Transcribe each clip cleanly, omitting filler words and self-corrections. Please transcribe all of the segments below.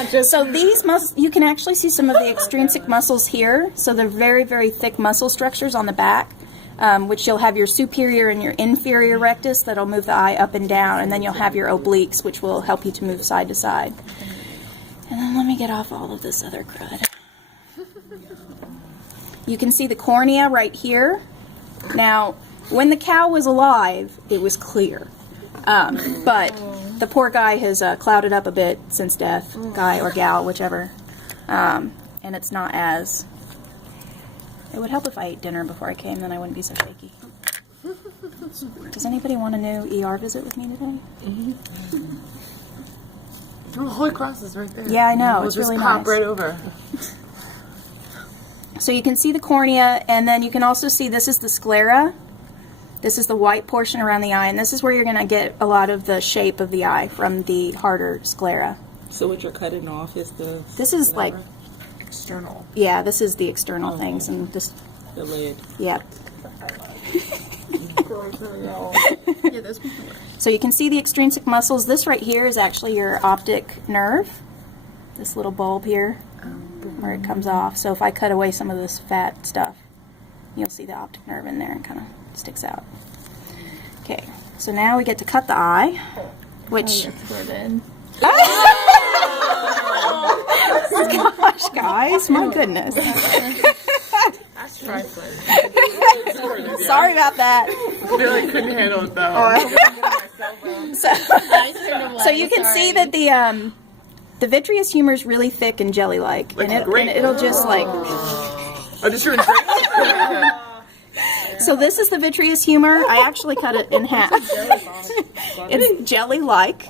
not just. So these muscles, you can actually see some of the extrinsic muscles here. So they're very, very thick muscle structures on the back, which you'll have your superior and your inferior rectus that'll move the eye up and down, and then you'll have your obliques, which will help you to move side to side. And then let me get off all of this other crud. You can see the cornea right here. Now, when the cow was alive, it was clear. But the poor guy has clouded up a bit since death, guy or gal, whichever. And it's not as... It would help if I ate dinner before I came, then I wouldn't be so shaky. Does anybody want a new ER visit with me today? Mm-hmm. Oh, Holy Cross is right there. Yeah, I know. We'll it's just really pop nice. right over. So you can see the cornea, and then you can also see this is the sclera. This is the white portion around the eye, and this is where you're going to get a lot of the shape of the eye from the harder sclera. So what you're cutting off is the... This is like... External. Yeah, this is the external things, and just... The lid. Yep. Yeah, those people were. So you can see the extrinsic muscles. This right here is actually your optic nerve. This little bulb here, where it comes off. So if I cut away some of this fat stuff, you'll see the optic nerve in there and kind of sticks out. Okay, so now we get to cut the eye, which... Gosh, guys, my goodness. That's trifling. Sorry about that. I really couldn't handle it though. So you can see that the vitreous humor is really thick and jelly-like, and it'll just like... I just heard great. So this is the vitreous humor. I actually cut it in half. It's jelly-like.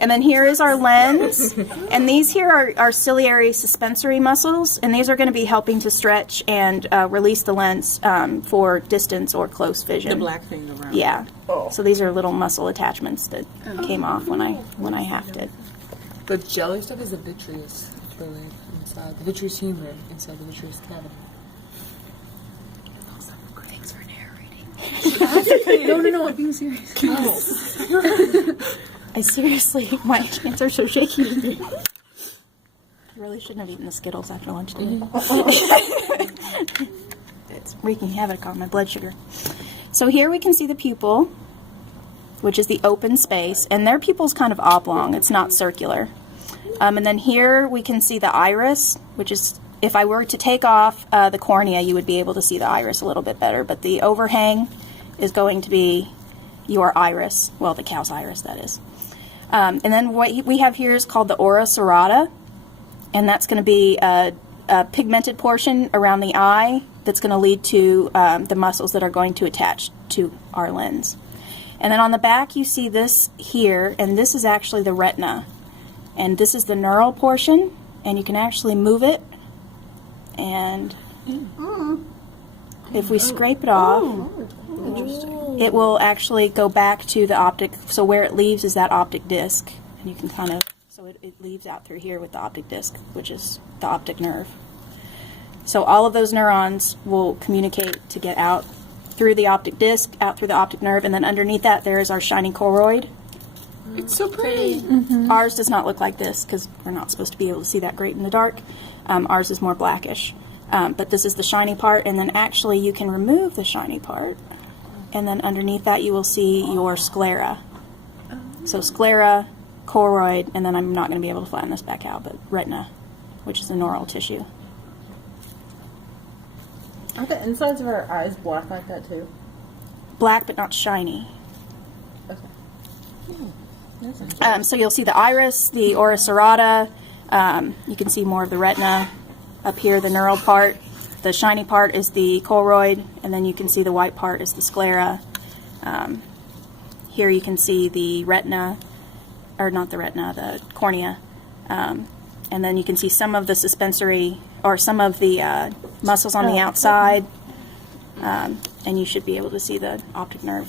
And then here is our lens. And these here are ciliary suspensory muscles, and these are going to be helping to stretch and release the lens for distance or close vision. The black thing around. Yeah. So these are little muscle attachments that came off when I hafted. The jelly stuff is the vitreous really inside. The vitreous humor inside the vitreous cavity. Thanks for narrating. No, I'm being serious. I seriously, my hands are so shaky. I really shouldn't have eaten the Skittles after lunch today. It's wreaking havoc on my blood sugar. So here we can see the pupil, which is the open space, and their pupil's kind of oblong. It's not circular. And then here we can see the iris, which is, if I were to take off the cornea, you would be able to see the iris a little bit better, but the overhang is going to be your iris, well, the cow's iris, that is. And then what we have here is called the ora serrata, and that's going to be a pigmented portion around the eye that's going to lead to the muscles that are going to attach to our lens. And then on the back you see this here, and this is actually the retina. And this is the neural portion, and you can actually move it, and if we scrape it off, it will actually go back to the optic, so where it leaves is that optic disc, and you can kind of, so it leaves out through here with the optic disc, which is the optic nerve. So all of those neurons will communicate to get out through the optic disc, out through the optic nerve, and then underneath that there is our shiny choroid. It's so pretty. Ours does not look like this because we're not supposed to be able to see that great in the dark. Ours is more blackish. But this is the shiny part, and then actually you can remove the shiny part, and then underneath that you will see your sclera. So sclera, choroid, and then I'm not going to be able to flatten this back out, but retina, which is the neural tissue. Are the insides of our eyes black like that too? Black but not shiny. Okay. So you'll see the iris, the ora serrata, you can see more of the retina. Up here, the neural part. The shiny part is the choroid, and then you can see the white part is the sclera. Here you can see the retina, or not the retina, the cornea. And then you can see some of the suspensory, or some of the muscles on the outside. And you should be able to see the optic nerve